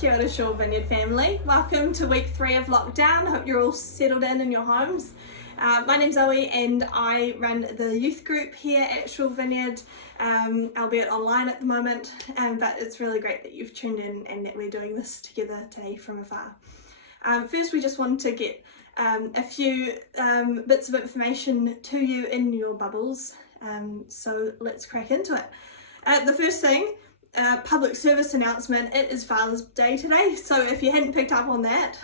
Kia ora Shore Vineyard family. Welcome to week 3 of lockdown. Hope you're all settled in your homes. My name's Zoe and I run the youth group here at Shore Vineyard, albeit online at the moment, but it's really great that you've tuned in and that we're doing this together today from afar. First, we just wanted to get a few bits of information to you in your bubbles, so let's crack into it. The first thing, public service announcement, it is Father's Day today, so if you hadn't picked up on that,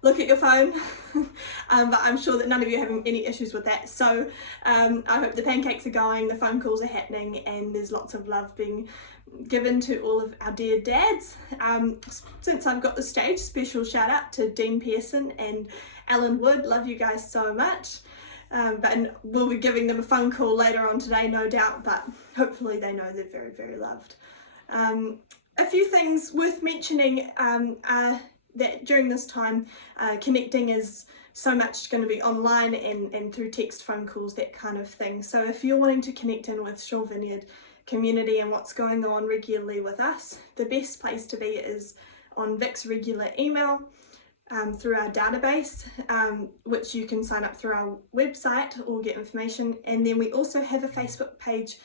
look at your phone, but I'm sure that none of you are having any issues with that, so I hope the pancakes are going, the phone calls are happening, and there's lots of love being given to all of our dear dads. Since I've got the stage, special shout out to Dean Pearson and Alan Wood, love you guys so much. But we'll be giving them a phone call later on today, no doubt, but hopefully they know they're very, very loved. A few things worth mentioning are that during this time, connecting is so much going to be online and through text, phone calls, that kind of thing. So if you're wanting to connect in with Shore Vineyard community and what's going on regularly with us, the best place to be is on Vic's regular email. Through our database, which you can sign up through our website or get information, and then we also have a Facebook page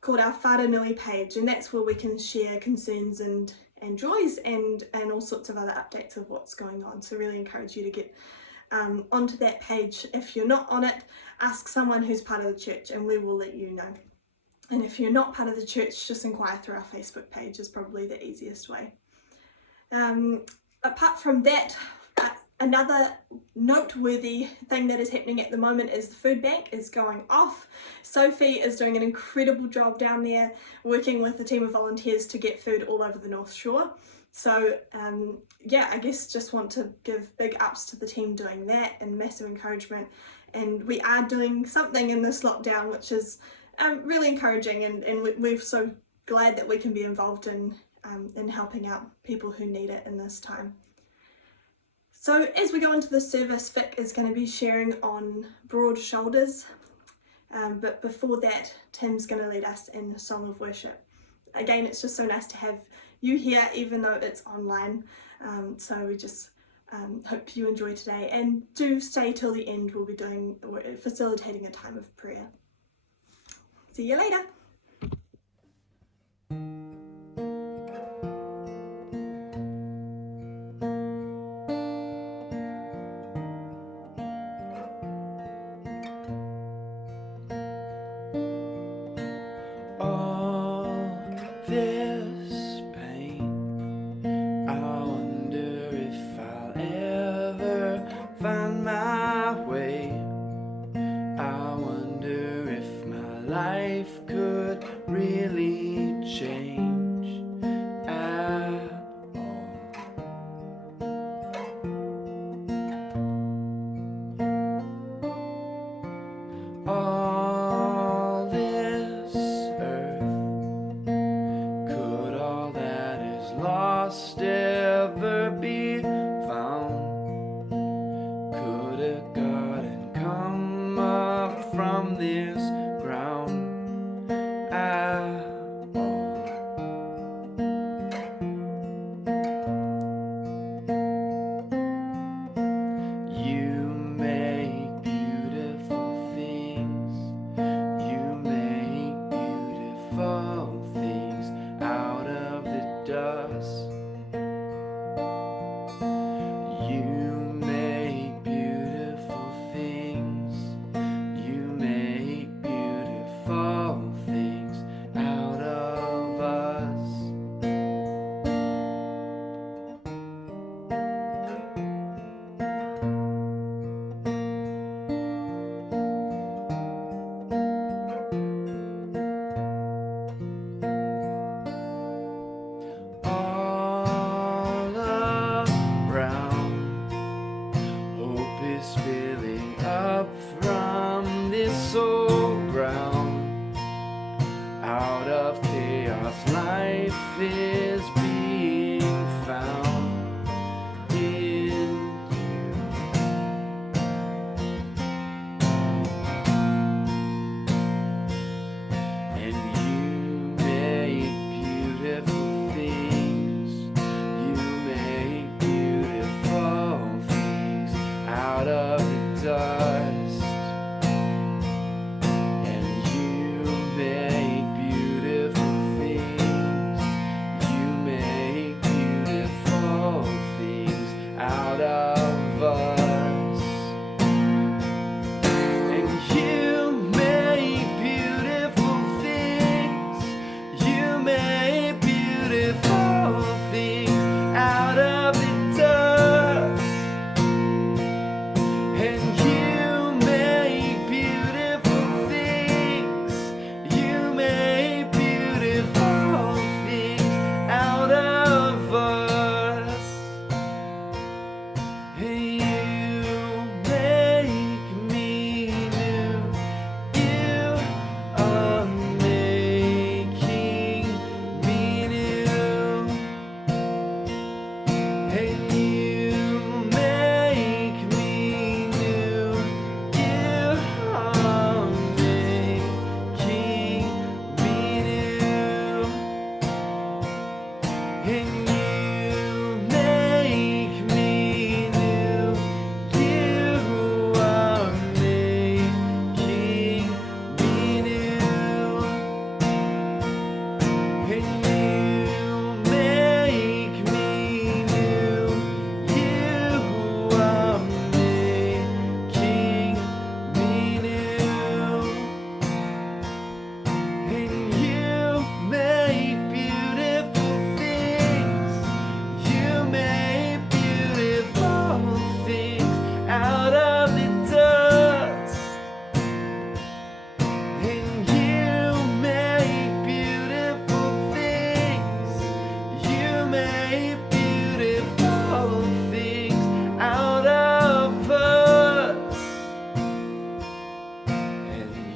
called our Whara Nui page, and that's where we can share concerns and joys and all sorts of other updates of what's going on. So really encourage you to get onto that page. If you're not on it, ask someone who's part of the church and we will let you know. And if you're not part of the church, just inquire through our Facebook page is probably the easiest way. Apart from that, another noteworthy thing that is happening at the moment is the food bank is going off. Sophie is doing an incredible job down there working with a team of volunteers to get food all over the North Shore. So yeah, I guess just want to give big ups to the team doing that and massive encouragement. And we are doing something in this lockdown which is really encouraging, and we're so glad that we can be involved in helping out people who need it in this time. So as we go into the service, Vic is going to be sharing on broad shoulders, but before that, Tim's going to lead us in a song of worship. Again, it's just so nice to have you here, even though it's online, so we just hope you enjoy today, and do stay till the end. We'll be facilitating a time of prayer. See you later.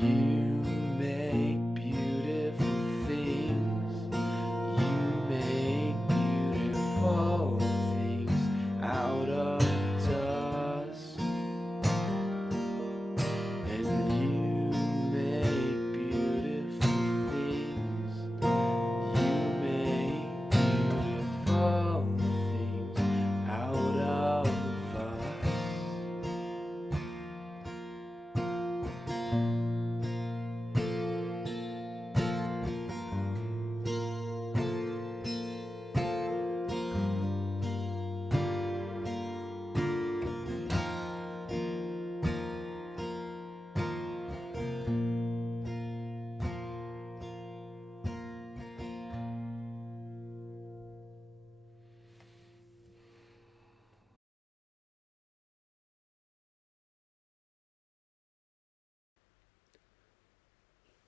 You make beautiful things. You make beautiful things out of dust. And you make beautiful things. You make beautiful things out of us.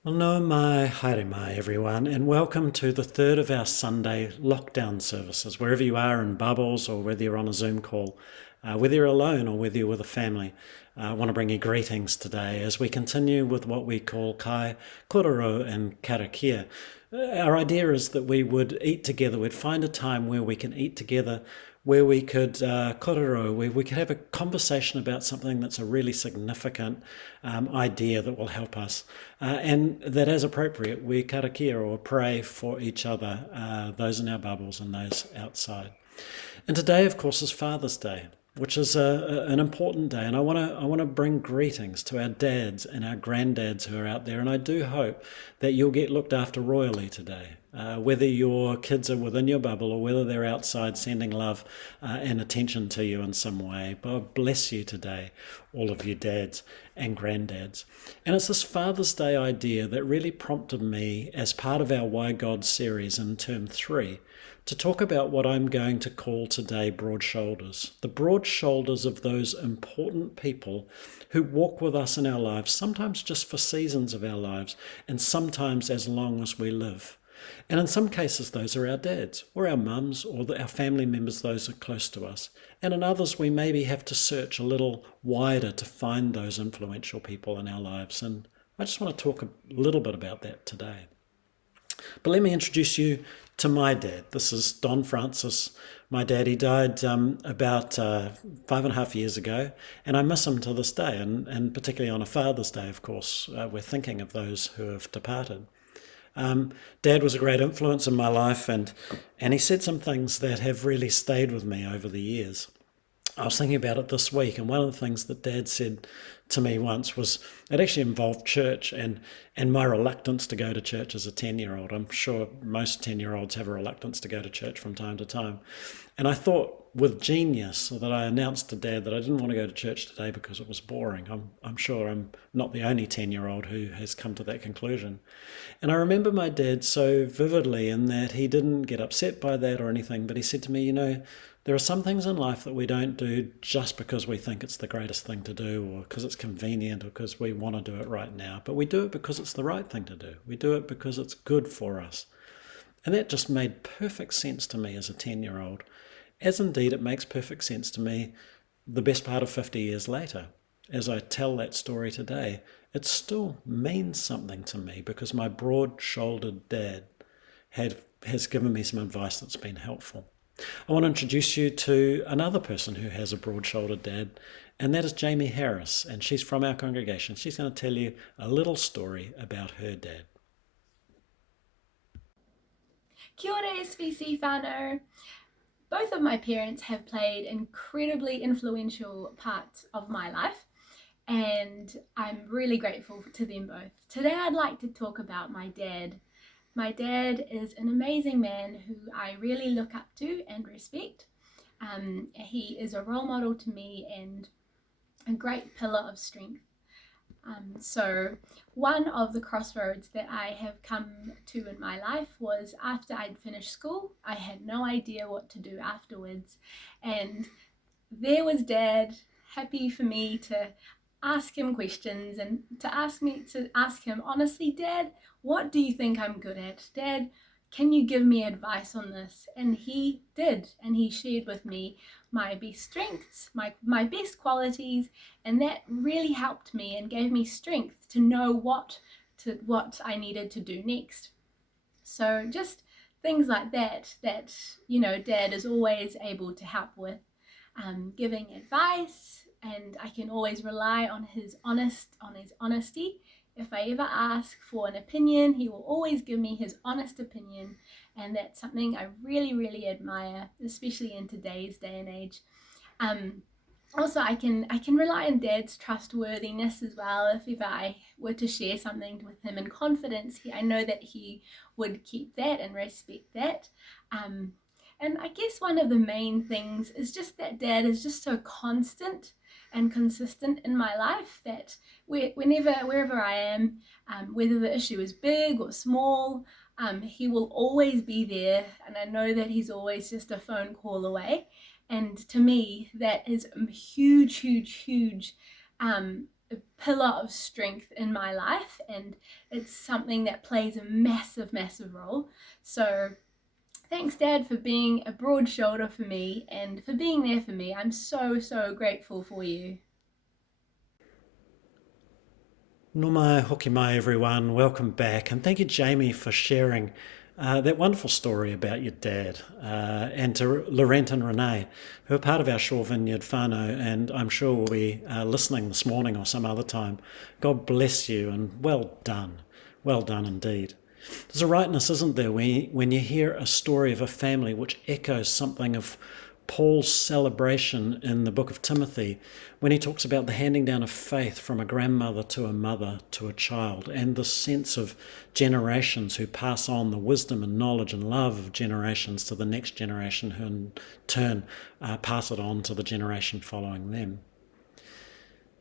Well, no mai, haere mai everyone, and welcome to the third of our Sunday lockdown services, wherever you are in bubbles or whether you're on a Zoom call, whether you're alone or whether you're with a family. I want to bring you greetings today as we continue with what we call kai, kororo and karakia. Our idea is that we would eat together, we'd find a time where we can eat together, where we could kororo, where we could have a conversation about something that's a really significant idea that will help us. And that as appropriate, we karakia or pray for each other, those in our bubbles and those outside. And today, of course, is Father's Day, which is an important day. And I want to bring greetings to our dads and our granddads who are out there. And I do hope that you'll get looked after royally today. Whether your kids are within your bubble or whether they're outside sending love and attention to you in some way. God bless you today, all of you dads and granddads. And it's this Father's Day idea that really prompted me as part of our Why God series in term 3 to talk about what I'm going to call today broad shoulders. The broad shoulders of those important people who walk with us in our lives, sometimes just for seasons of our lives and sometimes as long as we live. And in some cases, those are our dads or our mums or our family members, those are close to us. And in others, we maybe have to search a little wider to find those influential people in our lives. And I just want to talk a little bit about that today. But let me introduce you to my dad. This is Don Francis. My dad, he died about 5.5 years ago, and I miss him to this day, and particularly on a Father's Day, of course, we're thinking of those who have departed. Dad was a great influence in my life, and he said some things that have really stayed with me over the years. I was thinking about it this week, and one of the things that Dad said to me once was it actually involved church and my reluctance to go to church as a 10-year-old. I'm sure most 10-year-olds have a reluctance to go to church from time to time. And I thought with genius that I announced to Dad that I didn't want to go to church today because it was boring. I'm sure I'm not the only 10-year-old who has come to that conclusion. And I remember my dad so vividly in that he didn't get upset by that or anything, but he said to me, you know, there are some things in life that we don't do just because we think it's the greatest thing to do or because it's convenient or because we want to do it right now, but we do it because it's the right thing to do. We do it because it's good for us. And that just made perfect sense to me as a 10-year-old, as indeed it makes perfect sense to me the best part of 50 years later. As I tell that story today, it still means something to me because my broad-shouldered dad has given me some advice that's been helpful. I want to introduce you to another person who has a broad-shouldered dad, and that is Jamie Harris, and she's from our congregation. She's going to tell you a little story about her dad. Kia ora SVC whānau. Both of my parents have played incredibly influential parts of my life, and I'm really grateful to them both. Today I'd like to talk about my dad. My dad is an amazing man who I really look up to and respect. He is a role model to me and a great pillar of strength. So one of the crossroads that I have come to in my life was after I'd finished school. I had no idea what to do afterwards, and there was Dad, happy for me to ask him questions and to ask him honestly, Dad, what do you think I'm good at? Dad, can you give me advice on this? And he did, and he shared with me my best strengths, my best qualities, and that really helped me and gave me strength to know what I needed to do next. So just things like that, Dad is always able to help with, giving advice, and I can always rely on his honesty. If I ever ask for an opinion, he will always give me his honest opinion, and that's something I really, really admire, especially in today's day and age. Also, I can rely on Dad's trustworthiness as well. If ever I were to share something with him in confidence, I know that he would keep that and respect that. And I guess one of the main things is just that Dad is just so constant and consistent in my life that wherever I am, whether the issue is big or small, he will always be there, and I know that he's always just a phone call away. And to me, that is a huge, huge, huge pillar of strength in my life, and it's something that plays a massive, massive role. So thanks, Dad, for being a broad shoulder for me and for being there for me. I'm so, so grateful for you. No mai, hoki mai everyone, welcome back, and thank you Jamie for sharing that wonderful story about your dad, and to Laurent and Renee, who are part of our Shore Vineyard whānau, and I'm sure will be listening this morning or some other time. God bless you, and well done indeed. There's a rightness, isn't there, when you hear a story of a family which echoes something of Paul's celebration in the book of Timothy, when he talks about the handing down of faith from a grandmother to a mother to a child, and the sense of generations who pass on the wisdom and knowledge and love of generations to the next generation, who in turn pass it on to the generation following them.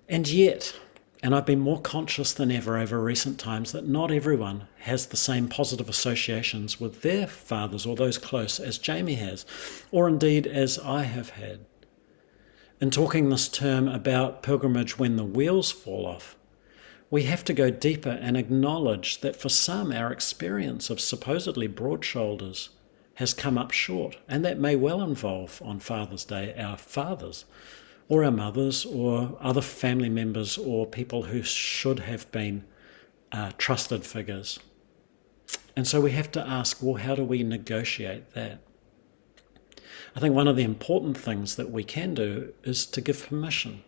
And yet, and I've been more conscious than ever over recent times, that not everyone has the same positive associations with their fathers or those close as Jamie has, or indeed as I have had. In talking this term about pilgrimage when the wheels fall off, we have to go deeper and acknowledge that for some our experience of supposedly broad shoulders has come up short, and that may well involve on Father's Day our fathers, or our mothers, or other family members, or people who should have been trusted figures. And so we have to ask, well, how do we negotiate that? I think one of the important things that we can do is to give permission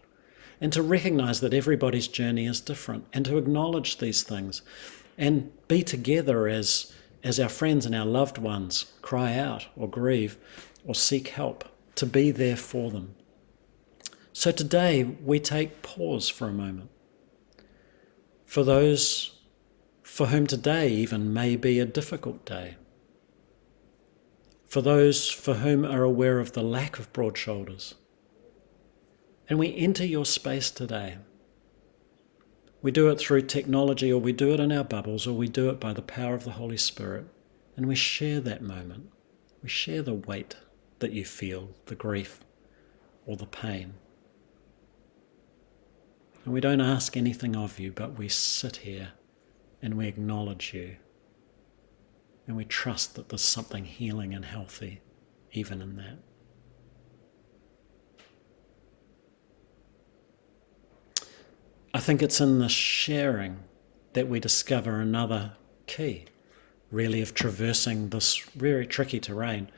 and to recognise that everybody's journey is different, and to acknowledge these things and be together as our friends and our loved ones cry out or grieve or seek help, to be there for them. So today we take pause for a moment. For those for whom today even may be a difficult day. For those for whom are aware of the lack of broad shoulders. And we enter your space today. We do it through technology, or we do it in our bubbles, or we do it by the power of the Holy Spirit. And we share that moment. We share the weight that you feel, the grief or the pain. And we don't ask anything of you, but we sit here and we acknowledge you. And we trust that there's something healing and healthy even in that. I think it's in the sharing that we discover another key, really, of traversing this very tricky terrain,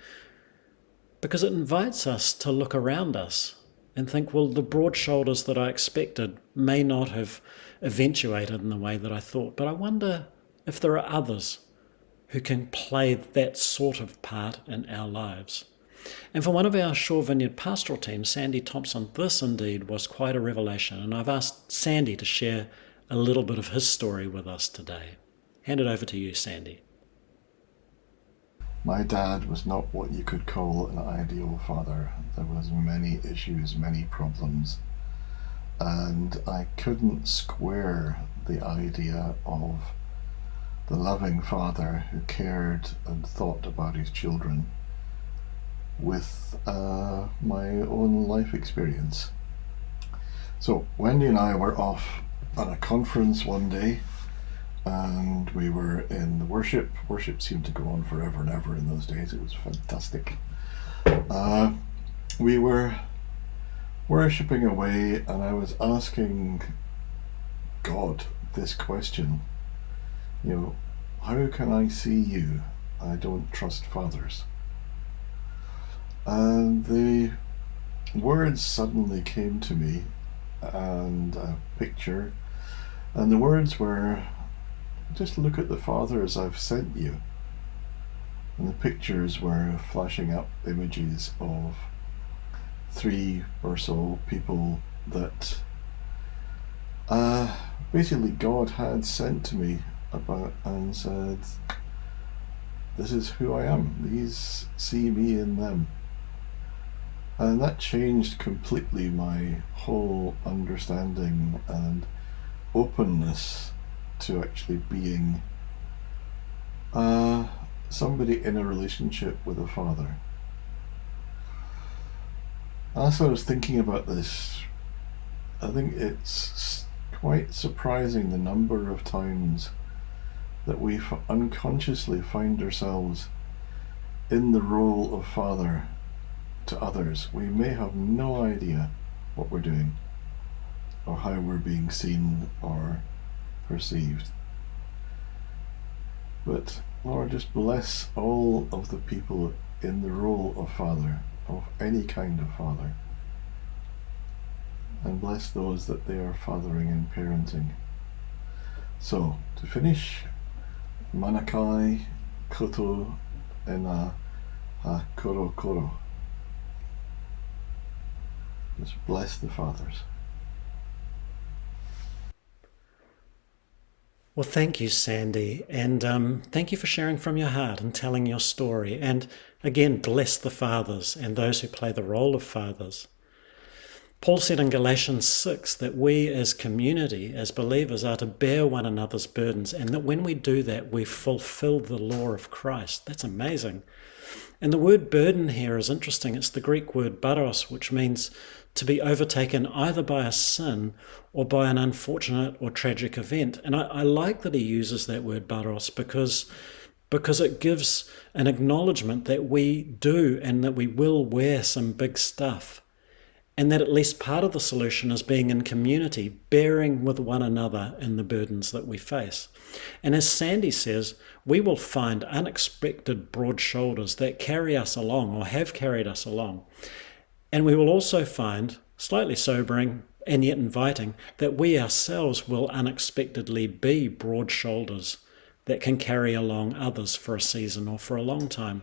because it invites us to look around us and think, well, the broad shoulders that I expected may not have eventuated in the way that I thought, but I wonder if there are others who can play that sort of part in our lives. And for one of our Shore Vineyard pastoral team, Sandy Thompson, this indeed was quite a revelation, and I've asked Sandy to share a little bit of his story with us today. Hand it over to you, Sandy. My dad was not what you could call an ideal father. There was many issues, many problems, and I couldn't square the idea of the loving father who cared and thought about his children with my own life experience. So Wendy and I were off on a conference one day, and we were in the worship. Worship seemed to go on forever and ever in those days. It was fantastic. We were worshipping away, and I was asking God this question, how can I see you? I don't trust fathers. And the words suddenly came to me, and a picture, and the words were, just look at the fathers I've sent you. And the pictures were flashing up images of 3 or so people that basically God had sent to me about and said, this is who I am. These see me in them. And that changed completely my whole understanding and openness to actually being somebody in a relationship with a father. As I was thinking about this, I think it's quite surprising the number of times that we unconsciously find ourselves in the role of father to others. We may have no idea what we're doing or how we're being seen or perceived. But Lord, just bless all of the people in the role of father, of any kind of father, and bless those that they are fathering and parenting. So, to finish, Manakai koto ena ha koro koro. Just bless the fathers. Well, thank you, Sandy, and thank you for sharing from your heart and telling your story. And again, bless the fathers and those who play the role of fathers. Paul said in Galatians 6 that we as community, as believers, are to bear one another's burdens, and that when we do that, we fulfill the law of Christ. That's amazing. And the word burden here is interesting. It's the Greek word baros, which means to be overtaken either by a sin or by an unfortunate or tragic event. And I like that he uses that word baros because it gives an acknowledgement that we do and that we will wear some big stuff. And that at least part of the solution is being in community, bearing with one another in the burdens that we face. And as Sandy says, we will find unexpected broad shoulders that carry us along or have carried us along. And we will also find, slightly sobering and yet inviting, that we ourselves will unexpectedly be broad shoulders that can carry along others for a season or for a long time.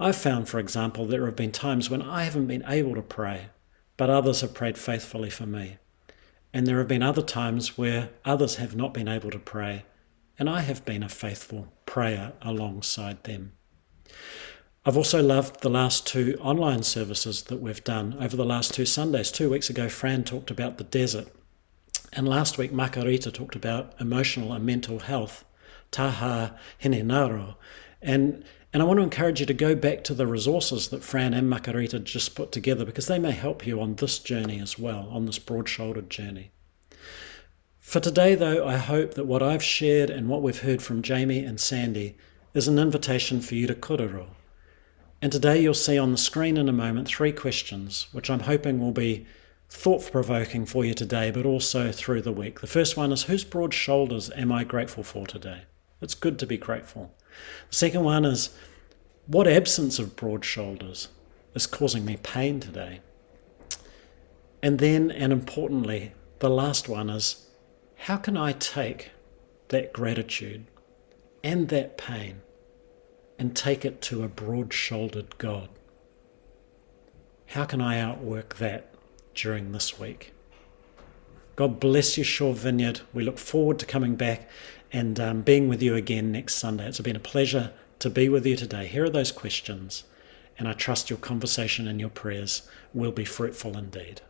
I've found, for example, there have been times when I haven't been able to pray, but others have prayed faithfully for me. And there have been other times where others have not been able to pray, and I have been a faithful prayer alongside them. I've also loved the last 2 online services that we've done over the last 2 Sundays. 2 weeks ago, Fran talked about the desert. And last week, Makarita talked about emotional and mental health, taha hinenaro. And I want to encourage you to go back to the resources that Fran and Makarita just put together, because they may help you on this journey as well, on this broad-shouldered journey. For today, though, I hope that what I've shared and what we've heard from Jamie and Sandy is an invitation for you to korero. And today you'll see on the screen in a moment 3 questions, which I'm hoping will be thought-provoking for you today, but also through the week. The first one is, whose broad shoulders am I grateful for today? It's good to be grateful. The second one is, what absence of broad shoulders is causing me pain today? And then, and importantly, the last one is, how can I take that gratitude and that pain and take it to a broad-shouldered God? How can I outwork that during this week? God bless you, Shore Vineyard. We look forward to coming back and being with you again next Sunday. It's been a pleasure to be with you today. Here are those questions, and I trust your conversation and your prayers will be fruitful indeed.